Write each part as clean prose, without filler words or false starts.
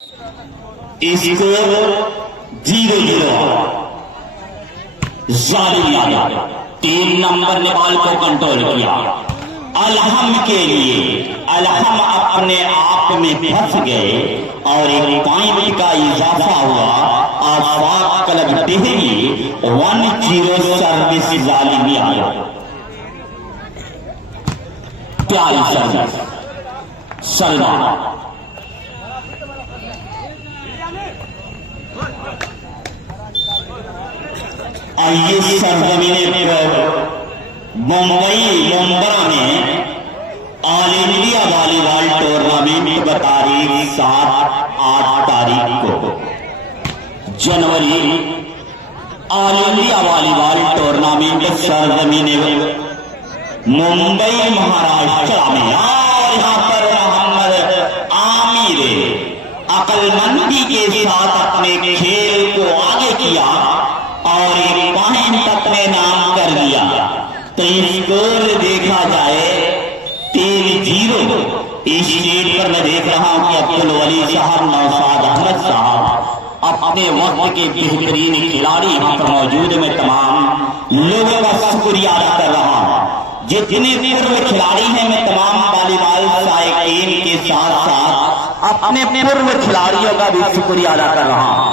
इसको 0-0 जालिम 3 नंबर नेपाल को कंट्रोल किया। अलहम के लिए अलहम अपने आप में फंस गए और एक पॉइंट का इजाफा हुआ। आफाक क्लब टिहरी 1-0 सर्विस जालिमिया। प्यारी सर्विस सलमान आइए सरजमीने मुंबई में ऑल इंडिया वॉलीबॉल टूर्नामेंट तारीख 7-8 तारीख को जनवरी ऑल इंडिया वॉलीबॉल टूर्नामेंट सरजमीने मुंबई महाराष्ट्र में। और यहाँ पर मोहम्मद आमिर अकलमंदी के साथ अपने खेल को आगे किया और एक पॉइंट अपने नाम कर लिया। तो स्कोर देखा जाए 3-0। इस स्टेज पर मैं देख रहा हूं कि अब्दुल वली साहब, नौशाद अहमद साहब अपने वक्त के बेहतरीन खिलाड़ी यहाँ पर मौजूद। में तमाम लोगों का शुक्रिया अदा कर रहा हूं। जितने पूर्व खिलाड़ी हैं मैं तमाम वॉलीबॉल साइकिल के साथ साथ अपने पूर्व खिलाड़ियों का भी शुक्रिया अदा कर रहा हूं।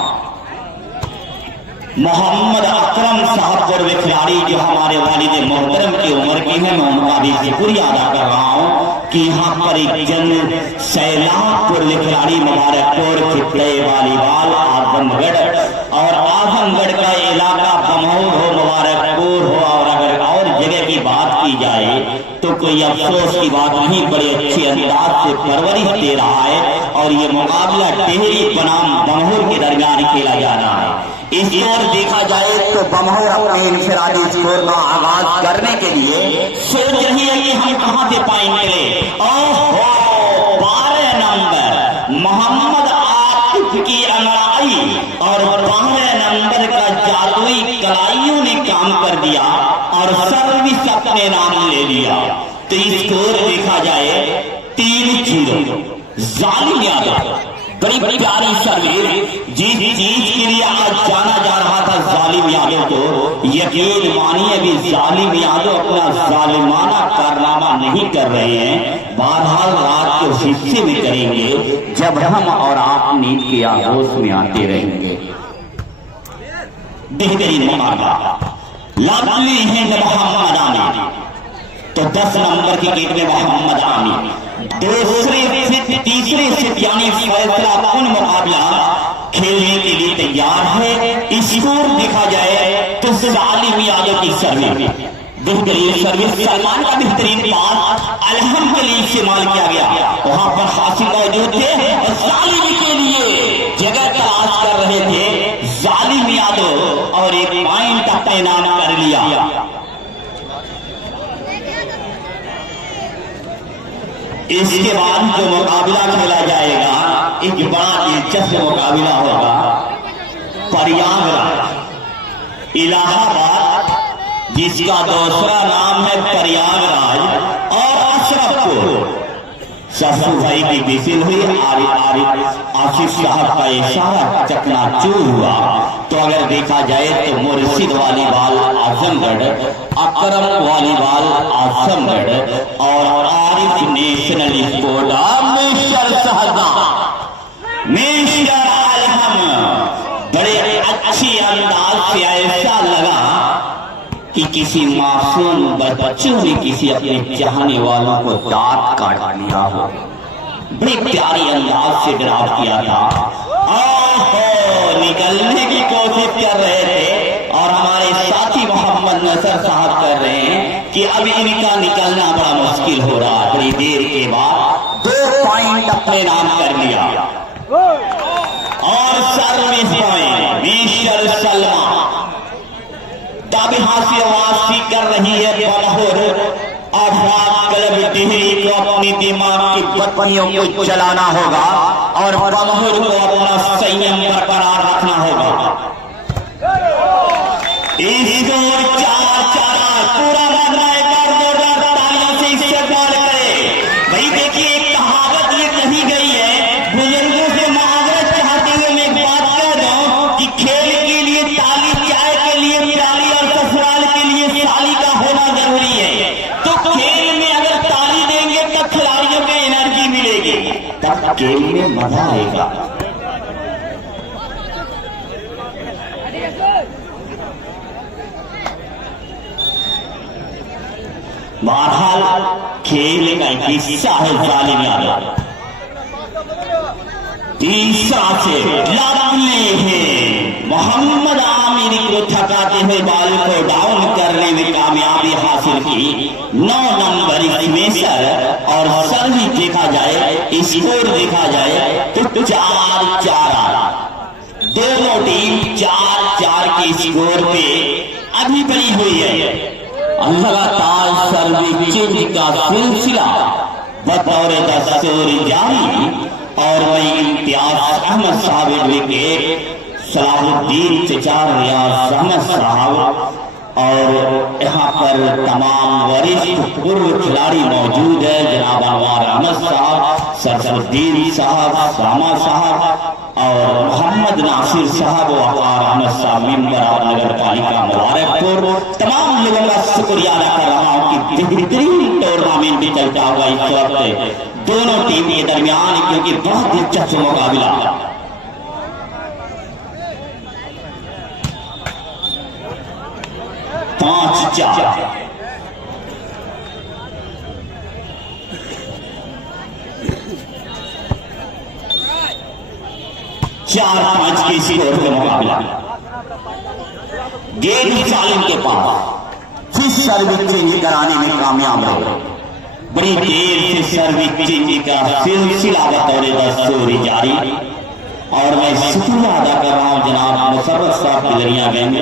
मोहम्मद अकरम साहब पूर्व खिलाड़ी जो हमारे वालिद मोहतरम की उम्र के हैं, मैं उनका भी शुक्रिया अदा कर रहा हूँ कि यहाँ पर एक जन सैलाब पूर्व खिलाड़ी मुबारकपुर खितले वॉलीबॉल आजमगढ़ और आजमगढ़ का इलाका बमौर हो, मुबारकपुर हो और अगर और जगह की बात की जाए तो कोई अफसोस की बात नहीं। बड़े अच्छे अंदाज से परवरिश दे रहा है और ये मुकाबला टिहरी बनाम बमौर के दरमियान खेला जा रहा है। इस ओर देखा जाए तो बमौर अपने इंफरादी स्कोर का आगाज करने के लिए सोच रही है कि हम कहां से पाएंगे। ओहो 12 नंबर मोहम्मद आतिफ की अंगड़ाई और 12 नंबर का जादुई कलाइयों ने काम कर दिया और सर्विस अपने नाम ले लिया। तो स्कोर देखा जाए 3-0 जालिम यादव। बड़ी प्यारी सर्विस जिस चीज के लिए आज जाना जा रहा था जालिम यादव को, यकीन मानिए भी जालिम यादव अपना जालिमाना कारनामा नहीं कर रहे हैं। बहरहाल रात के उस हिस्से में करेंगे जब हम और आप नींद के आगोश में आते रहेंगे। बेहतरीन मुकाबला लाडली है मोहम्मद आमिर। तो 10 नंबर की गेट में मोहम्मद आमिर दूसरे से तीसरे से यानी फैसला कौन मुकाबला खेलने के लिए तैयार है। स्कोर देखा जाए तो जालिम यादव की सर्विस बेहतरीन सर्विस, सलमान का बेहतरीन पास अलहम के लिए इस्तेमाल किया गया। वहां पर हासिल मौजूद थे और जालिम के लिए जगह तलाश कर रहे थे जालिम यादव और एक पॉइंट अपने नाम कर लिया। इसके बाद जो मुकाबला खेला जाएगा एक बड़ा दिलचस्प मुकाबला होगा। प्रयागराज इलाहाबाद, जिसका दूसरा नाम है प्रयागराज, और अशरफपुर। शफू भाई की विजिल हुई, आसिफ साहब का इशारा चकनाचूर हुआ। तो अगर देखा जाए तो मुर्शिद वॉलीबॉल आजमगढ़, अकरम वॉलीबॉल आजमगढ़ और आरिफ नेशनल स्पोर्ट मिस्टर सहदा मिस्टर अलहम। बड़े अच्छी अंदाज से ऐसा लगा कि किसी मासूम बच्चों ने किसी अपने चाहने वालों को दांत काट लिया हो। बड़ी प्यारी अंदाज से ड्राफ्ट किया था। निकलने की कोशिश कर रहे थे और हमारे साथी मोहम्मद नसर साहब कर रहे हैं कि अब इनका निकलना बड़ा मुश्किल हो रहा है। बड़ी देर के बाद 2 पॉइंट अपने नाम कर लिया और सर्विस पॉइंट मिस्टर सलमान। हासिल वापसी कर रही है बमौर। आफाक क्लब टिहरी को अपनी दिमाग की बत्तियों को जलाना होगा और बमौर को अपना संयम बरकरार रखना होगा। इसको 4-4 पूरा लग रहा है। जोरदार तालियों से इस्तेमाल करे। भाई देखिए एक कहावत ये कही गई है, बुजुर्गों से मुआवजा होगा। बहरहाल खेल का हिस्सा है जालिम यादव। तीसरा से लड़ने हैं मोहम्मद आमिर को थकाते हुए बॉल को डाउन करने में कामयाबी हासिल की। 9 नंबर इसमें सर और सर्विस देखा जाए, स्कोर देखा जाए तो 4-4 दोनों टीम 4-4 के स्कोर पे अभी बनी हुई है। लगातार सर्विस का सिलसिला बतौर दस्तूर जारी और वही इम्तियाज अहमद साहब विकेट, सलाहुद्दीन चचा, रियाज अहमद साहब और यहाँ पर तमाम वरिष्ठ पूर्व खिलाड़ी मौजूद है। जनाब अनवार अहमद साहब, सरफुद्दीन साहब, सामा साहब और मोहम्मद नासिर साहब, वकार अहमद साहब, मेंबर नगर पालिका मुबारकपुर। तमाम लोगों का शुक्रिया अदा कर रहा हूँ कि बेहतरीन टूर्नामेंट भी चलता हुआ इस वक्त दोनों टीम के दरमियान, क्योंकि बहुत दिलचस्प मुकाबला। 5-4 4-5 के स्कोर का मुकाबला। गेंद सालिम के पास फिर सर्विस चेंज कराने में कामयाब रहे। बड़ी देर से सर्विस चेंज का सिलसिला बतौर दस्तूर जारी और मैं शुक्रिया अदा कर रहा हूँ जनाब मुशर्रफ साहब गुजरिया गंज,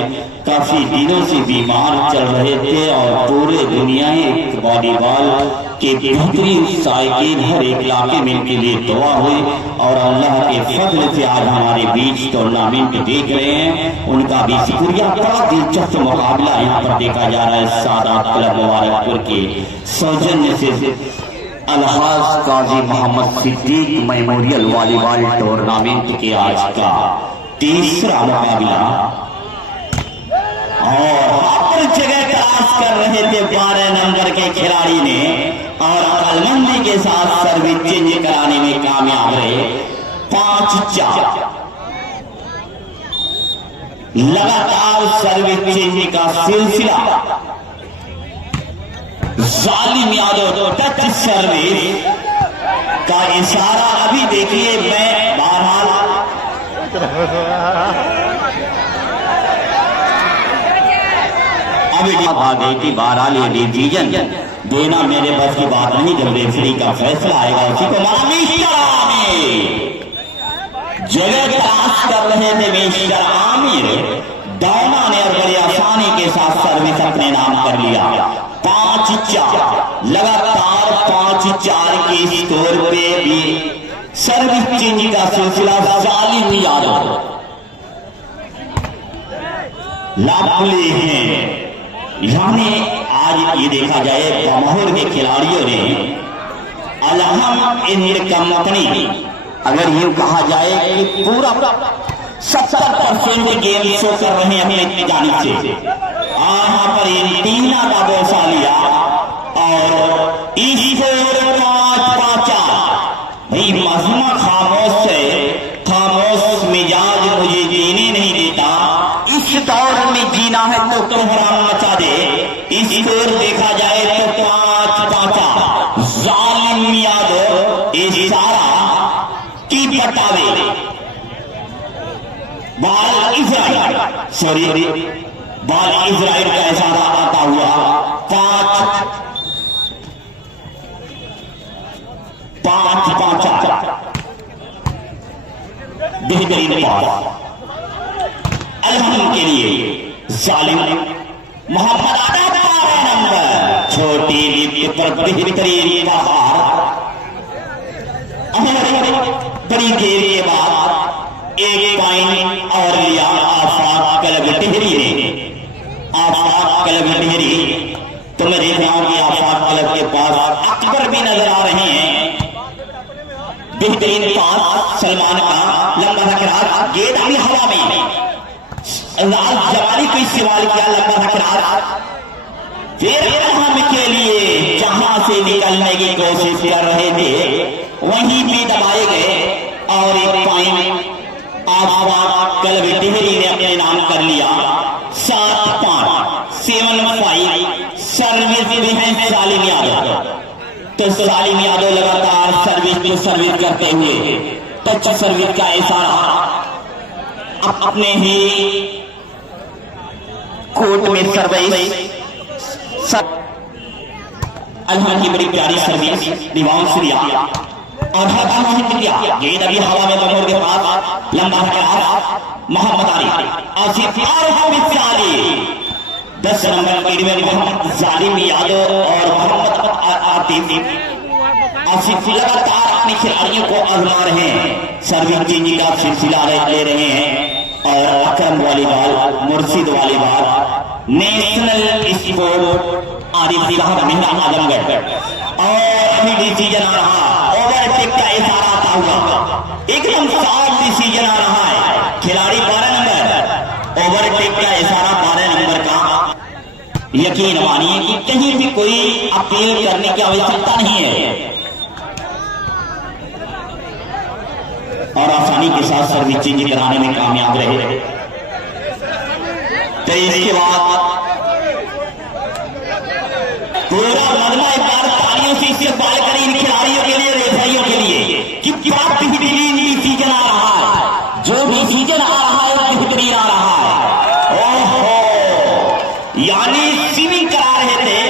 काफी दिनों से बीमार चल रहे थे और पूरे दुनिया में वॉलीबॉल के बेहतरीन साइकिल हर एक इलाके में इनके लिए दुआ हुई और अल्लाह के फजल से आज हमारे बीच टूर्नामेंट देख रहे हैं। उनका भी शुक्रिया। बड़ा दिलचस्प मुकाबला यहाँ पर देखा जा रहा है। सादात क्लब मुबारकपुर के सौजन्य से Alhaj Qazi Mohammad Siddique memorial volleyball tournament के आज का तीसरा मुकाबला और हर जगह तलाश कर रहे थे 12 नंबर के खिलाड़ी ने और अकलमंदी के साथ सर्विस चेंज कराने में कामयाब रहे। 5-4 लगातार सर्विस चेंज का सिलसिला। जालिम यादव टच सर्विस का इशारा अभी देखिए। मैं बहरहाल अभी आ गई कि बहरहाल ये डिसीजन देना मेरे बस की बात नहीं। जब रेफरी का फैसला आएगा उसी को जगह तलाश कर रहे थे मिस्टर आमिर दाना ने और बड़ी आसानी के साथ सर्विस अपने नाम कर लिया। 5-4 लगातार 5-4 के स्कोर पे भी सर्विस चेंज का सिलसिला। जालिम यादव लाभले हैं। यानी आज ये देखा जाए बमहोर के खिलाड़ियों ने अलहम इंद्र कंपनी, अगर यूं कहा जाए कि पूरा 70% गेम शो कर रहे हैं अपने जानिब से। यहाँ पर एंटीना का बोसा लिया और स्कोर 5-5। भाई मजमा खामोश है, खामोश मिजाज मुझे जीने नहीं देता। इस दौर में जीना है तो कोहराम मचा दे। स्कोर देखा जाए तो 5-5। जालिम यादव इशारा की पटावे बाल इजराइल, सॉरी बाल इजराइल का इशारा आता हुआ 5-5 बेहतरीन पास अलहम के लिए। जालिम मोहम्मद नंबर छोटी लिफ्ट पर बेहतरीन बहार। बड़ी देर के बाद एक पॉइंट और लिया आफाक क्लब टिहरी ने। आफाक क्लब टिहरी तो मैं देख रहा हूं कि आफाक क्लब के पास अकबर भी नजर आ रहे हैं। बेहतरीन पास सलमान का लंबा धकरार, गेंद अभी हवा में। लाल जवानी को सवाल किया, लंबा धकरार फिर हम के लिए जहां से निकलने की कोशिश कर रहे थे वहीं भी दबाए गए और एक पॉइंट आज कल टिहरी ने अपने नाम कर लिया। 7-5 सर्विस भी है सालिम यादव। तो सालिम यादव लगातार सर्विस करते हुए टच सर्विस का इशारा अपने ही कोर्ट में सर्विस अल्लाह की बड़ी प्यारी सर्विस दीवान श्रिया और गेंद अभी हवा में बमोड़ के पास लंबा मोहम्मद आली आसिफ आली 10 नंबर लीड में मोहम्मद जालिम यादव और मोहम्मद आसिफ लगातार अपने खिलाड़ियों को आजमा रहे हैं। सर्विस चेंजिंग का सिलसिला ले रहे हैं और अकरम वालीबाल मुर्शिद वालीबाल नेशनल स्पोर्ट आरिफ साहब मेहरा आजमगढ़ और अभी डिसीजन आ रहा ओवरटेक का इशारा आता हुआ एकदम साफ डिसीजन आ रहा है। खिलाड़ी 12 नंबर ओवरटेक का इशारा 12 नंबर का। यकीन मानिए कि कहीं भी कोई अपील करने की आवश्यकता नहीं है और आसानी के साथ सर्विस चेंज कराने में कामयाब रहे। तो इसके बाद पूरा मजमा एक बार तालियों से इस्तेमाल करें इन खिलाड़ियों के लिए, रेफरियों के लिए कि क्या बेहतरीन डिसीजन आ रहा है। जो डिसीजन आ रहा है वो बेहतरीन आ रहा है। ओहो, यानी स्विमिंग करा रहे थे,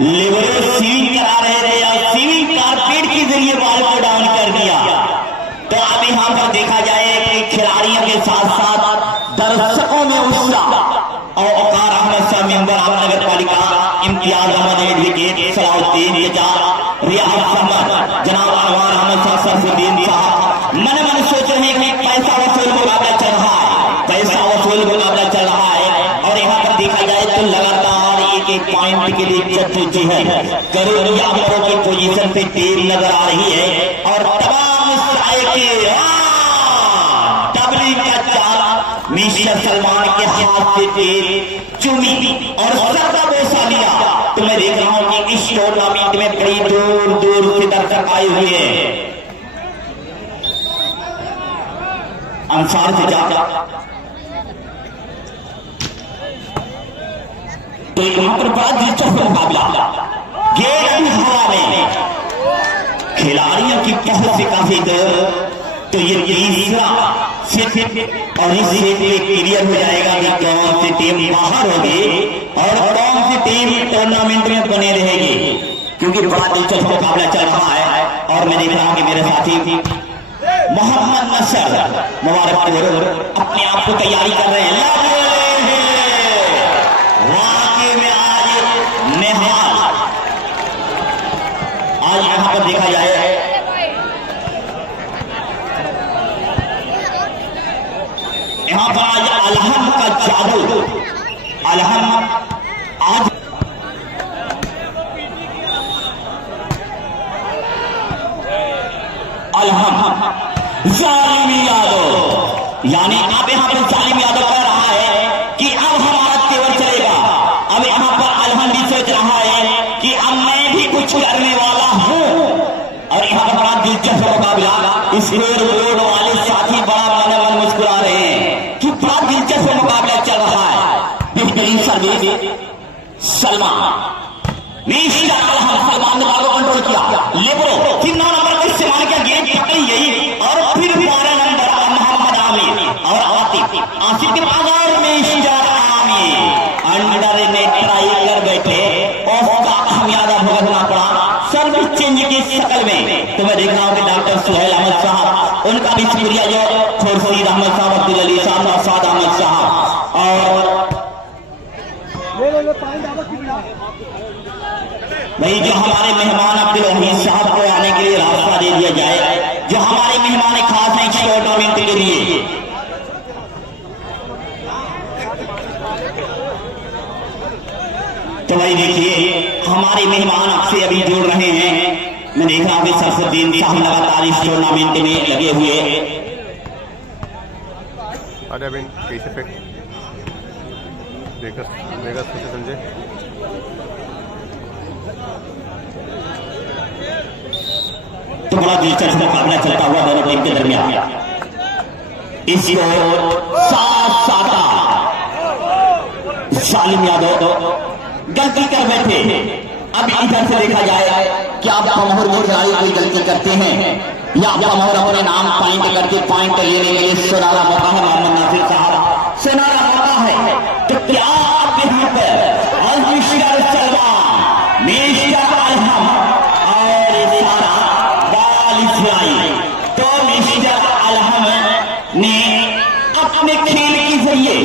लिबरो स्विमिंग करा रहे थे या स्विमिंग कारपेट के जरिए बॉल को डाउन कर दिया। तो अब यहाँ पर देखा जाए कि खिलाड़ियों के साथ साथ दर्शकों में उत्साह और औकार अहमद शाह मेंबर नगर पालिका इम्तियाज अहमद एडवोकेट सलाउद्दीन रियाज अहमद जनाब अनवार अहमद शाह सरफुद्दीन साहब मन सोच रहे हैं कि पैसा वसूल मुकाबला चल रहा है, पैसा वसूल मुकाबला चल रहा है। और यहाँ पर देखा जाए तो लगातार एक पॉइंट के लिए जद्दोजहद करोड़ यादवों की पोजीशन पे टीम नजर आ रही है और तमाम डबलिंग का चाल मिस्टर सलमान के हाथ से तेल चुमी और सबका बोसा लिया। तो मैं देख रहा हूं कि इस टूर्नामेंट में बड़ी दूर दूर से दर्शक आए हुए हैं। अंसार से जाकर तो यहां पर बड़ा दिलचस्प मुकाबला गेंद हवा में खिलाड़ियों की पहुंच से काफी दूर। तो ये तीसरा सेट और इस सेट में क्लियर हो जाएगा कि कौन सी टीम बाहर होगी और कौन सी टीम टूर्नामेंट में बने रहेगी, क्योंकि बड़ा दिलचस्प मुकाबला चल रहा है। और मैं देख रहा हूं कि मेरे साथी मोहम्मद नसर मुबारकपुर अपने आप को तैयारी कर रहे हैं। वाकई में आज निहाल आज यहां पर देखा जाए यहां पर आज अलहम का जादू अलहम आज अलहम जालिम यादव यानी अब यहां पर जालिम यादव कह रहा है कि अब हमारा तेवर चलेगा। अब यहां पर अलहम भी सोच रहा है कि अब मैं भी कुछ करने वाला हूं। और यहां पर बड़ा दिलचस्प मुकाबला स्कोर बोर्ड वाले साथी बड़ा मन मन मुस्कुरा रहे हैं कि बड़ा दिलचस्प मुकाबला चल रहा है। बेहतरीन सर्विस सलमान सलमान ने बाल को कंट्रोल किया, लिबरो फिर 9 नंबर का इस्तेमाल किया, गेंद पकड़ी गई और फिर 12 नंबर मोहम्मद आमिर और आसिफ के बाद और मिस्टर आमिर अंडर ने ट्राई कर बैठे उसका हमियादा भुगतना पड़ा सर्विस चेंज की शक्ल में। तो मैं देख रहा हूं कि डॉक्टर सुहेल अहमद साहब उनका भी शुक्रिया जो खुर्शीद अहमद साहब अब्दुल अली साहब और साद अहमद साहब और भाई जो हमारे मेहमान अब्दुल हमीद साहब को आने के लिए रास्ता दे दिया जाए, जो हमारे मेहमान खास हैं इस टूर्नामेंट के लिए। तो भाई देखिए हमारे मेहमान आपसे अभी जुड़ रहे हैं। मैं देख रहा हूं कि सरफुद्दीन साहब लगातार इस टूर्नामेंट में लगे हुए हैं। तो बड़ा दिलचस्प मुकाबला चलता हुआ दोनों टीम के दरमियान। इसी ओर सादा सालिम यादव गलती कर बैठे। अब इधर से देखा जाए क्या पमहर वो खिलाड़ी कोई गलती करते हैं या पमहर अपने नाम पॉइंट करके पॉइंट लेने के लिए सुनहरा मौका है। मोहम्मद नासिर साहब सुनहरा मौका है, तो क्या आप यहाँ पर मिस्टर सलमान मिस्टर अलहम और इशारा बॉल इसराइल, तो मिस्टर अलहम ने अपने खेल के जरिए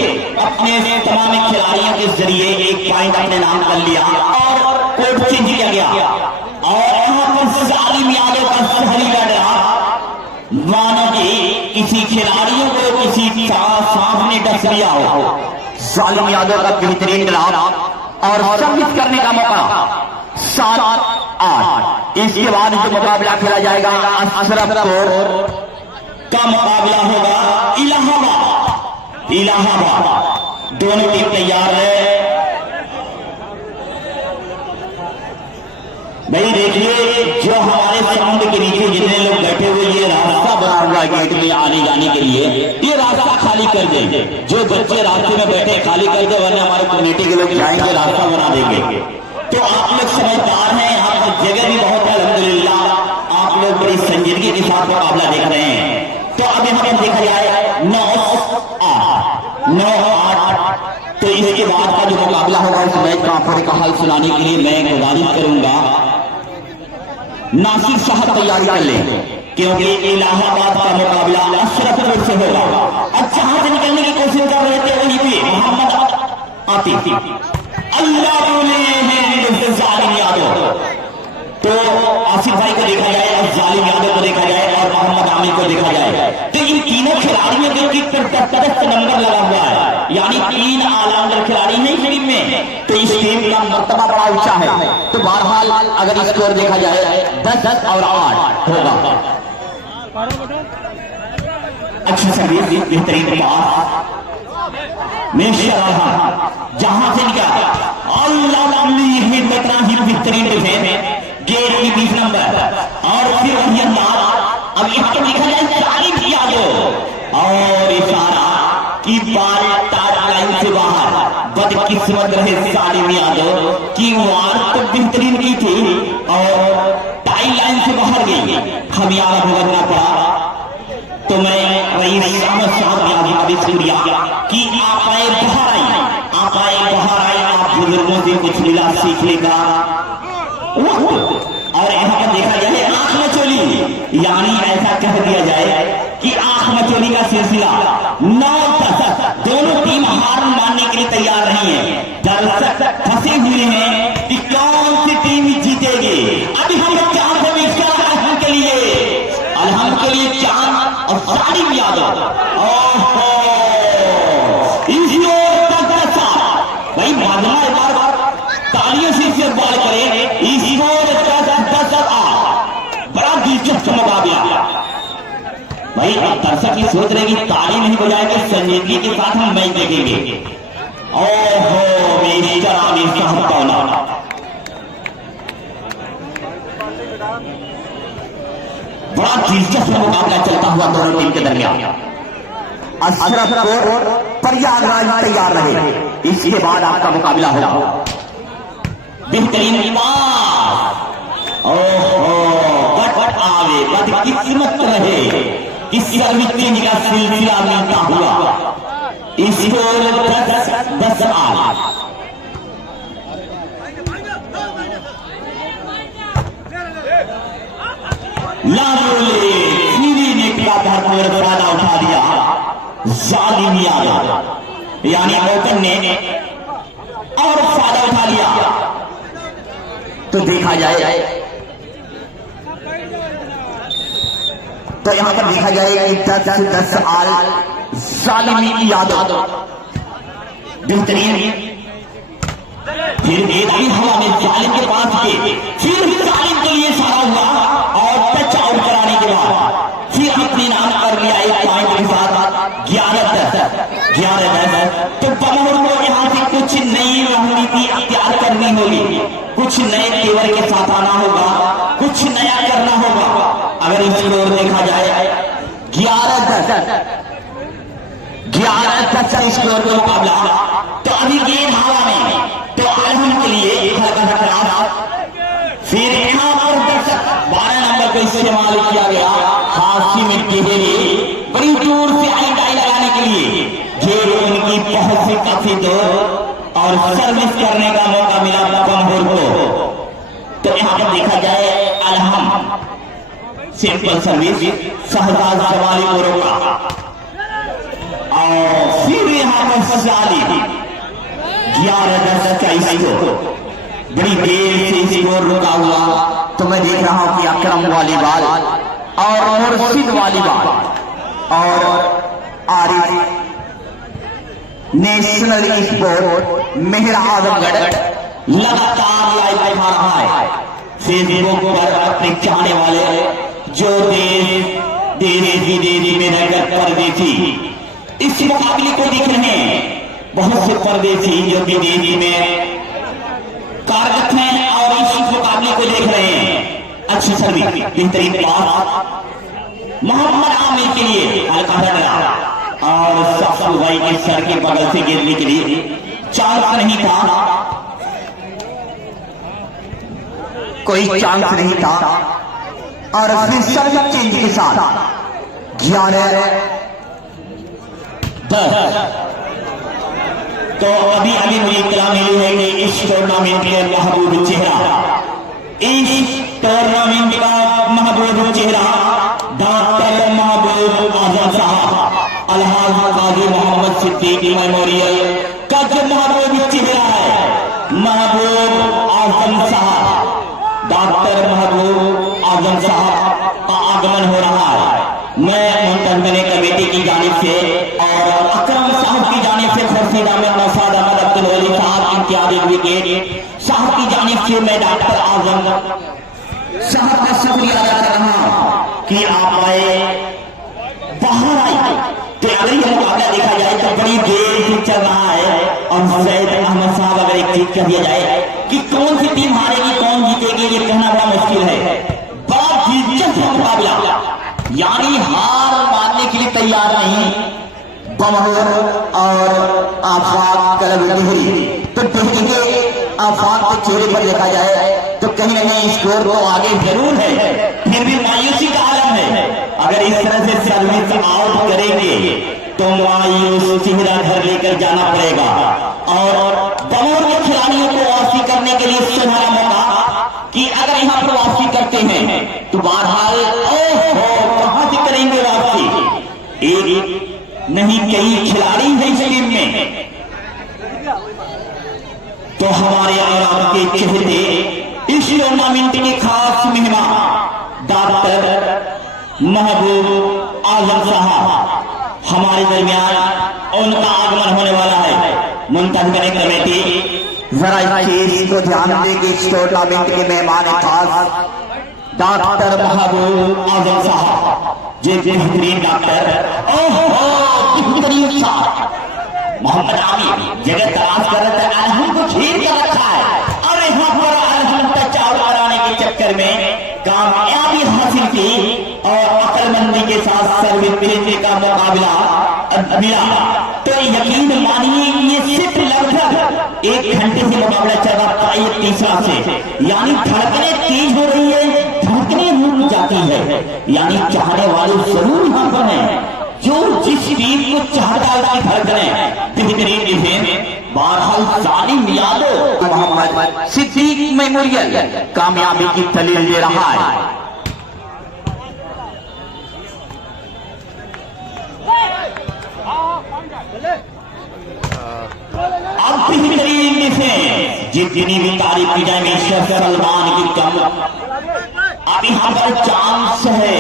अपने तमाम खिलाड़ियों के जरिए एक पॉइंट अपने नाम कर लिया और कोर्ट चेंज किया गया। और यहाँ पर सालिम यादव का सहरी लड़ रहा, मानो कि किसी खिलाड़ियों को किसी सांप ने डस लिया हो। सालिम यादव का बेहतरीन ड्राइव और सर्विस करने का मौका 7-8। इसके बाद जो मुकाबला खेला जाएगा अशरफपुर का मुकाबला होगा इलाहाबाद। दोनों टीम तैयार है। भाई देखिए, जो हमारे साउंड के नीचे जितने लोग बैठे हुए ये रास्ता बना हुआ है गेट में आने जाने के लिए, ये रास्ता खाली कर देंगे। जो बच्चे रास्ते में बैठे खाली कर दे, वरना हमारे कमेटी के लोग जाएंगे रास्ता बना देंगे। तो आप लोग समझदार हैं, यहाँ पर जगह भी बहुत है अल्हम्दुलिल्लाह। आप लोग बड़ी संजीदगी के साथ मुकाबला देख रहे हैं। तो अब यहाँ पर देखा जाए 9-8। तो इसके बाद का जो मुकाबला होगा इस मैच का आंकड़े का हल सुनाने के लिए मैं गुजारिश करूंगा नासिर साहब तैयारी कर लें, क्योंकि इलाहाबाद का मुकाबला अशरफपुर से होगा। और जहां से निकलने की कोशिश कर रहे थे वहीं पे मोहम्मद आतिफ अल्लाह जालिम यादव। तो आसिफ भाई को देखा जाए और जालिम यादव को देखा जाए और मोहम्मद आमिर को देखा जाए, तो इन तीनों खिलाड़ियों के तटस्थ नंबर लगा हुआ है, यानी 3 ऑलराउंडर खिलाड़ी हैं इस टीम में। तो इस टीम का मर्तबा बड़ा ऊंचा है। तो बहरहाल अगर स्कोर देखा जाए 10 और 8 होगा। अच्छी सर्विस, बेहतरीन पास, जहां से निकला बेहतरीन डिफेंस, गेट की 20 नंबर और फिर वही अंदाज। अब इसको देखा जाए सालिम यादव और इशारा की बाल टार लाइन से बाहर। बदकिस्मत रहे सालिम यादव की वार तो बेहतरीन की थी और टाई लाइन से बाहर गई, खमियाजा भुगतना पड़ा। तो मैं रईस अहमद साहब अभी शुक्रिया कि आप आए बाहर आई, आप बुजुर्गों से कुछ मिला सीखने का। और यहाँ पर देखा जाए आंख मचोली, यानी ऐसा कह दिया जाए कि आंख मचोली का सिलसिला 9-10 दोनों टीम हार मानने के लिए तैयार नहीं है। दर्शक फंसे हुए हैं कि कौन सी टीम जीतेगी। अभी हम चांद अलहम के लिए चांद और सालिम यादव भाई भागना एक बार तालियों से इसे बॉल करें। बड़ा दिलचस्प मुकाबला भाई। अब दर्शक ये सोच रहे कि ताली नहीं बजाएंगे, संजीदगी के साथ हम मैच देखेंगे। ओहो मिस्टर आमिर साहब कौना, बड़ा दिलचस्प मुकाबला चलता हुआ दोनों टीम के दरमियान। अशरफपुर प्रयागराज तैयार रहे। इसके बाद आपका मुकाबला होगा बेहतरीन पास। ओहो बट आवे बदकिस्मत रहे कि सर्विस का सिलसिला मिलता हुआ। स्कोर 10-8। भरपूर फायदा उठा दिया जालिम यादव, यानी ओपन ने और फायदा उठा लिया। तो देखा जाए तो यहां पर देखा जाएगा 10 आल जालिम यादव बेहतरीन। फिर एक ही हवा में जालिम के पास के फिर जालिम के लिए सारा हुआ और टच आउट कराने के बाद फिर अपने नाम कर लिया एक पॉइंट के साथ 11-10। तो बमोर को यहाँ से कुछ नई रणनीति अख्तियार करनी होगी, कुछ नए तेवर के साथ आना होगा, कुछ नया करना होगा। अगर इसी ओर देखा जाए 11-10 स्कोर का मुकाबला। तो अभी गेंद हवा में, तो अलहम के लिए हल्का सा खराब। फिर यहाँ पर 12 नंबर को इस्तेमाल किया गया हाथी मिट्टी के लिए, बड़ी दूर से आई डाई लगाने के लिए। गेंद उनकी पहुंच से काफी दूर और सर्विस करने का मौका मिला कमजोर को। तो यहाँ पर देखा जाए अलहम सिंपल सर्विस शहजाद सवाली को रोका और फिर यहाँ पर सजाली 11-10 को बड़ी देर से स्कोर रुका हुआ। तो मैं देख रहा हूं कि अकरम वाली बाल और मुर्शिद वाली बाल और आरिफ नेशनल स्पोर्ट मेहरा आजमगढ़ लगातार लाइव दिखा रहा है फेसबुक पर अपने चाहने वाले जो देश विदेश में रहकर परदेसी इस मुकाबले को देख रहे हैं। बहुत से परदेसी जो विदेश में कार्यरत हैं और इस मुकाबले को देख रहे हैं। अच्छी सर्विस बेहतरीन पास मोहम्मद आमिर के लिए हल्का डरा और सफल भाई के सर के बगल से गिरने के लिए चांस नहीं था, कोई चांस नहीं था। और फिर सर्विस चेंज के साथ 11-10। तो अभी मुझे इत्तला मिली है कि इस टूर्नामेंट के महबूब चेहरा, इस टूर्नामेंट का महबूब चेहरा डॉक्टर महबूब आजम साहब अलहाज काजी मोहम्मद सिद्दीक मेमोरियल का जो महबूब चेहरा है महबूब आजम साहब, डॉक्टर महबूब आजम साहब का आगमन हो रहा है। मैं मुंतजम कमेटी की जानिब से और अकरम साहब की जानिब से खुर्शीद अहमद नौशाद अहमद अब्दुल वली साहब इम्तियाजी विकेट साहब की जानिब से मैं डॉक्टर आजम साहब का शुक्रिया अदा कर रहा हूं कि आप आए बाहर आए। तो अगर यह मुकाबला देखा जाए तो बड़ी देर से चल रहा है और सैयद अहमद साहब अगर एक चीज कह दिया जाए कि कौन सी टीम हारेगी कौन जीतेगी ये कहना बड़ा मुश्किल है। बड़ा दिलचस्प मुकाबला, यानी हार मानने के लिए तैयार नहीं बमहोर और आफाक कलब लहरी। तो देखेंगे आफाक के चेहरे पर देखा जाए तो कहीं न कहीं स्कोर तो आगे जरूर है, फिर भी मायूसी का आलम है। अगर इस तरह से सर्विस आउट करेंगे तो मायूस चेहरा घर लेकर जाना पड़ेगा। और बमहोर के खिलाड़ियों को वापसी करने के लिए सुनहरा मौका कि अगर यहाँ पर वापसी करते हैं तो बहरहाल कहां से करेंगे वापसी। एक नहीं कई खिलाड़ी हैं इस टीम में। तो हमारे आराम के चेहरे इस टूर्नामेंट के खास मेहमान डॉक्टर महबूब आजम साहब हमारे दरमियान उनका आगमन होने वाला है। मुंतजम कमेटी जरा इस चीज को ध्यान देगी। इस टूर्नामेंट के मेहमान खास डॉक्टर महबूब आजम साहब जो बेहतरीन डॉक्टर बेहतरीन साहब मोहम्मद आमिर जगह तलाश कर रहे थे, अलहम को घेर कर रखा है और यहाँ पर अलहम तक चावल कराने के चक्कर में कामयाबी हासिल की और अक्लमंदी के साथ सर्विस भेजने का मुकाबला मिला। तो यकीन मानिए ये सिर्फ लगभग 1 घंटे से मुकाबला चल रहा था। ये तीसरा से यानी धड़कने तेज हो रही है, धड़कने रुक जाती है, यानी चाहने वाले जरूर यहाँ पर हैं। जो जिस टीम को चाहता है उसकी धड़कने बेहतरीन डिफेंस बहरहाल सालिम यादव मोहम्मद सिद्दीक मेमोरियल कामयाबी की दलील दे रहा है। अब बेहतरीन डिफेंस जितनी भी तारीफ की जाए मिस्टर सलमान की कम अब यहाँ पर चांस है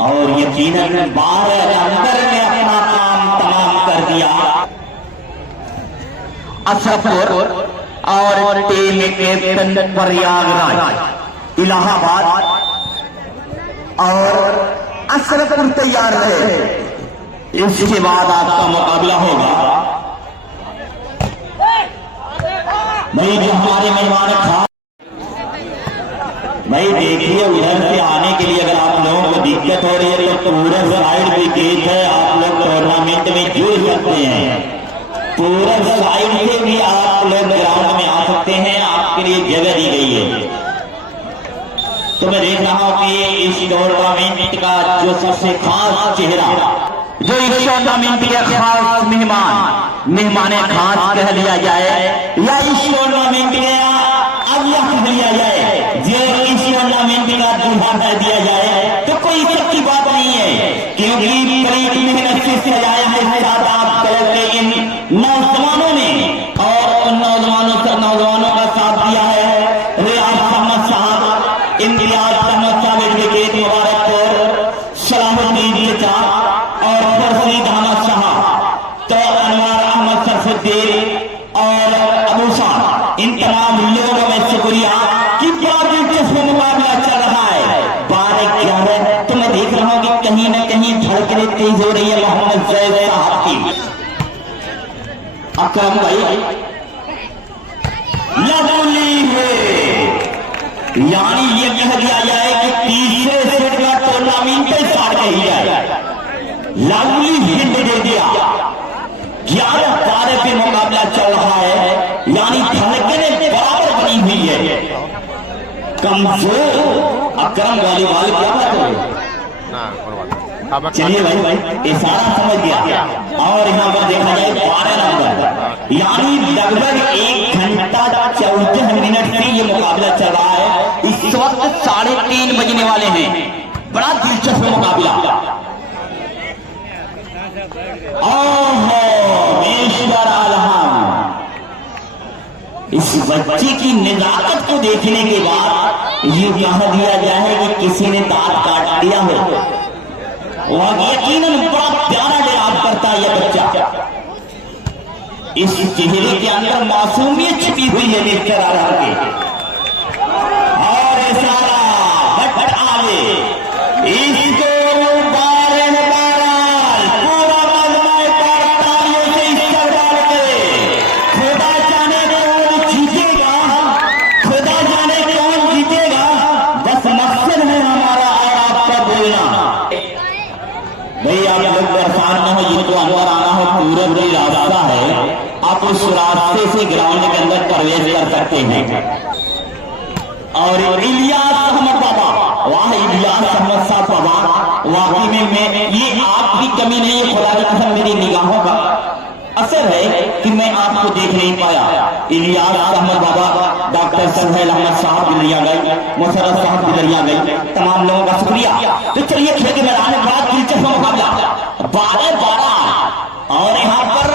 और यकीनन 12 नंबर ने अपना काम तमाम कर दिया। अशरफपुर और टीम कैप्टन प्रयागराज इलाहाबाद और अशरफपुर तैयार रहे। इसके बाद आपका मुकाबला होगा। भाई जो हमारे मेहमान भाई देखिए उधर से आने के लिए अगर और ये तो पूरा साइड विकेट है, आप लोग टूर्नामेंट में जुड़ सकते हैं। पूरा साइड से भी आप लोग ग्राउंड में आ सकते हैं, आपके लिए जगह दी गई है। तो मैं देख रहा हूँ कि इस टूर्नामेंट का जो सबसे खास चेहरा, जो इस टूर्नामेंट के खास मेहमान खास कह लिया जाए या इस टूर्नामेंट का अगला कह लिया जाए, जो इस टूर्नामेंट का दूल्हा कह दिया जाए, तो कोई सच्ची बात नहीं है, क्योंकि बड़ी मेहनत से सजाया है आप कलर के इन नौजवानों ने, और उन नौजवानों का साथ दिया है रियाज अहमद साहब, इम्तियाज अहमद साहब विकेट मुबारकपुर, सलाहुद्दीन चाचा और खुर्शीद अहमद साहब, तो अनवर अहमद सरफुद्दीन और अबू शाह, इन तमाम लोगों में शुक्रिया कि बड़ा दिलचस्प मुकाबला चल रहा है। 12-11 तो मैं देख रहा हूँ कि कहीं न कहीं धड़कने तेज हो रही है मोहम्मद जैद साहब की। अकरम भाई लगोली है, यानी ये कह दिया जाए कि तीसरे सेट का टूर्नामेंट स्टार्ट कर दिया है, लगोली हिंद दे दिया। 11-12 पे मुकाबला चल रहा है, यानी धड़कने बराबर बनी हुई है। कमजोर अकरम वालीवाल क्या बात है, चलिए भाई इशारा समझ गया। और यहाँ पर देखा जाए 12 नंबर, यानी लगभग 1 घंटा 14 मिनट से ये मुकाबला चल रहा है। इस वक्त 3:30 बजने वाले हैं, बड़ा दिलचस्प मुकाबला। इस बच्चे की निजाकत को देखने के बाद ये कह दिया जाए कि किसी ने दांत काट दिया हो। वह यकीनन बड़ा प्यारा डेराव करता है यह बच्चा। इस चेहरे के अंदर मासूमियत छिपी हुई है मिस्टर आराम के। और इशारा बट आगे इसको रास्ता है, आप उस रास्ते से ग्राउंड के अंदर प्रवेश कर सकते हैं। और इलियास अहमद बाबा, वाह इलियास अहमद साहब बाबा, वाकई में ये आपकी कमी नहीं है, खुदा की कसम मेरी निगाहों का असर है कि मैं आपको देख नहीं पाया। इलियास अहमद बाबा, डॉक्टर सुहेल अहमद साहब गुजरिया गए, मुशर्रफ साहब गुजरिया गए, तमाम लोगों का शुक्रिया। तो चलिए खेल के मैदान में बड़ा दिलचस्प मुकाबला 12-12 और यहाँ पर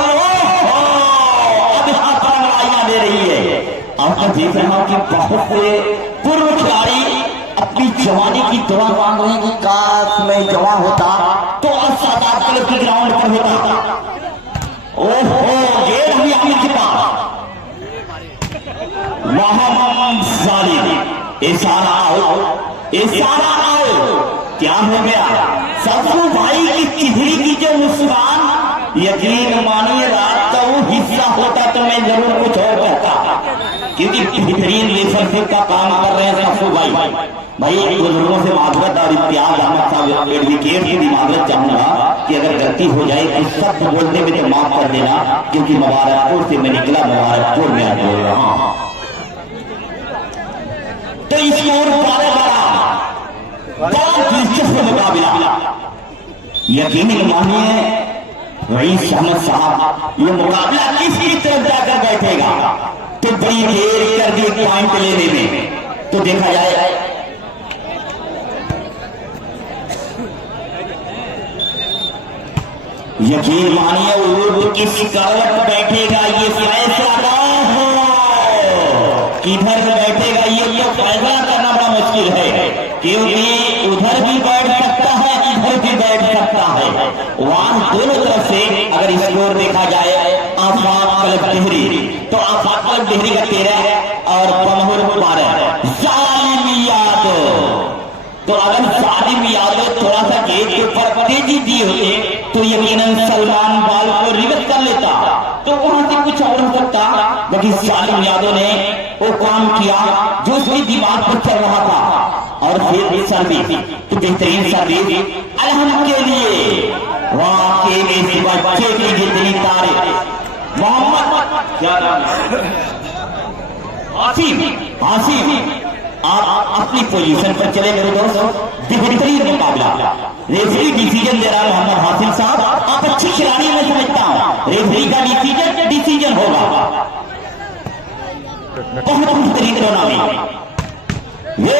अब यहाँ पर लड़ाइयां दे रही है। अब मैं देख रहा हूँ कि बहुत से पूर्व खिलाड़ी अपनी जवानी की दुआ मांग रहे हैं कि काश मैं जवान होता तो सादात क्लब के ग्राउंड पर होता। ओहो गेट भी आने के पास मोहम्मद जालिम, इशारा आओ, इशारा आओ, क्या हो गया? ससुर भाई की चेहरे की जो मुस्कान, यकीन मानिए रात का वो हिस्सा होता तो मैं जरूर कुछ और कहता, क्योंकि बेहतरीन लेफरशिप का काम कर रहे हैं ससुर भाई बुजुर्गों से माजरत और इम्तियाज अहमद साहब एडवोकेट की भी माजरत चाहूंगा कि अगर गलती हो जाए तो शब्द बोलने में तो माफ कर देना, क्योंकि मुबारकपुर से मैं निकला, मुबारकपुर में आ बोल रहा हूं। तो इसको बड़ा दिलचस्प मुकाबला, यकीन मानिए रईस अहमद साहब ये मुकाबला किसकी तरफ जाकर बैठेगा तो बड़ी देर कर दी पॉइंट लेने में। तो देखा जाए यकीन मानिए वो किस करवट बैठेगा ये फैसला हो, किधर बैठेगा ये तो फैसला करना बड़ा मुश्किल है, क्योंकि उधर भी बैठ सकता है इधर भी बैठ सकता है। वहां दोनों तरफ से अगर स्कोर देखा जाए आफाक क्लब डेहरी तो आफाक क्लब डेहरी का 13 और पमहुर 12, जालिम यादव। तो अगर जालिम यादव थोड़ा सा गेट के ऊपर तेजी दी होते तो यकीनन सलमान बाल को रिवर्स कर लेता, तो वहां से कुछ और हो सकता। क्योंकि सालिम यादव ने वो काम किया जो उसके दिमाग पर चल रहा था। और फिर सर्विस तो बेहतरीन सर्विस अलहम के लिए वाकई में इस बच्चे की जितनी तारीफ मोहम्मद क्या नाम है आसिफ आप अपनी पोजीशन पर चले मेरे दोस्त। बेहतरीन मुकाबला, रेफरी डिसीजन दे रहा है मोहम्मद हासिम साहब। आप अच्छी खिलाड़ी मैं समझता हूं, रेफरी का डिसीजन होगा बहुत बेहतरीन टूर्नामेंट। ये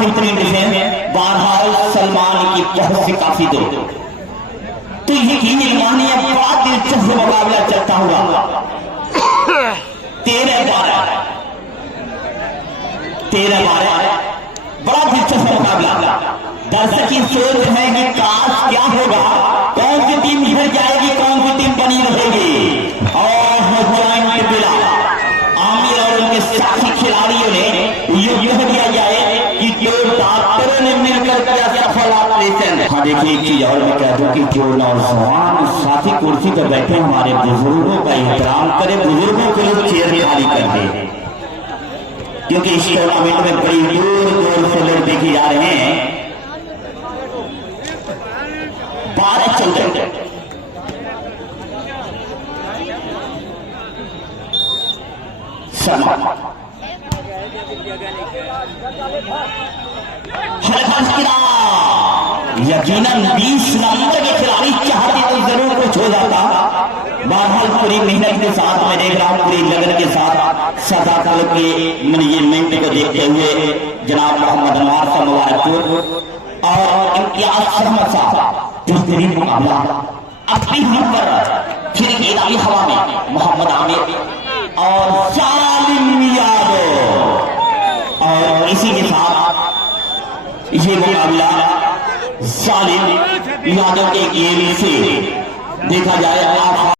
बेहतरीन डिफेंस बहरहाल सलमान की बहुत सी काफी दूर तो ये मानिए बड़ा दिलचस्प मुकाबला चलता हुआ 13-12 बड़ा दिलचस्प मुकाबला। दर्शक की सोच है कि काश क्या होगा, कौन सी टीम हिर जाएगी, कौन सी टीम बनी रहेगी। और जॉइंट बिला आमिर और उनके साथी खिलाड़ियों ने युद्ध किया जाए कि जो डॉक्टरों ने मिलकर किया सफल ऑपरेशन। हाँ देखिए एक चीज और मैं कह दूं कि जो नौजवान साथी कुर्सी पर बैठे हमारे बुजुर्गों का एहतराम करें, बुजुर्गों के लिए चेयर खाली कर दे, क्योंकि इस टूर्नामेंट में बड़ी दूर दूर से लोग देखे जा रहे हैं। 12 चल रहे यकीनन 20 नंबर के खिलाड़ी चाहते तो जरूर कुछ हो जाता। बहरहाल पूरी मेहनत के साथ मैं देख रहा हूं, पूरी लगन के साथ सदाकल के मैनेजमेंट को देखते हुए जनाब मोहम्मद अनवार साहब मुबारकपुर और इम्तियाज अहमद साहब बेहतरीन मुकाबला। अब भी हम पर फिर एक हवा में मोहम्मद आमिर और सालिम यादव और इसी के साथ ये मुकाबला सालिम यादव के गेम से देखा जाए।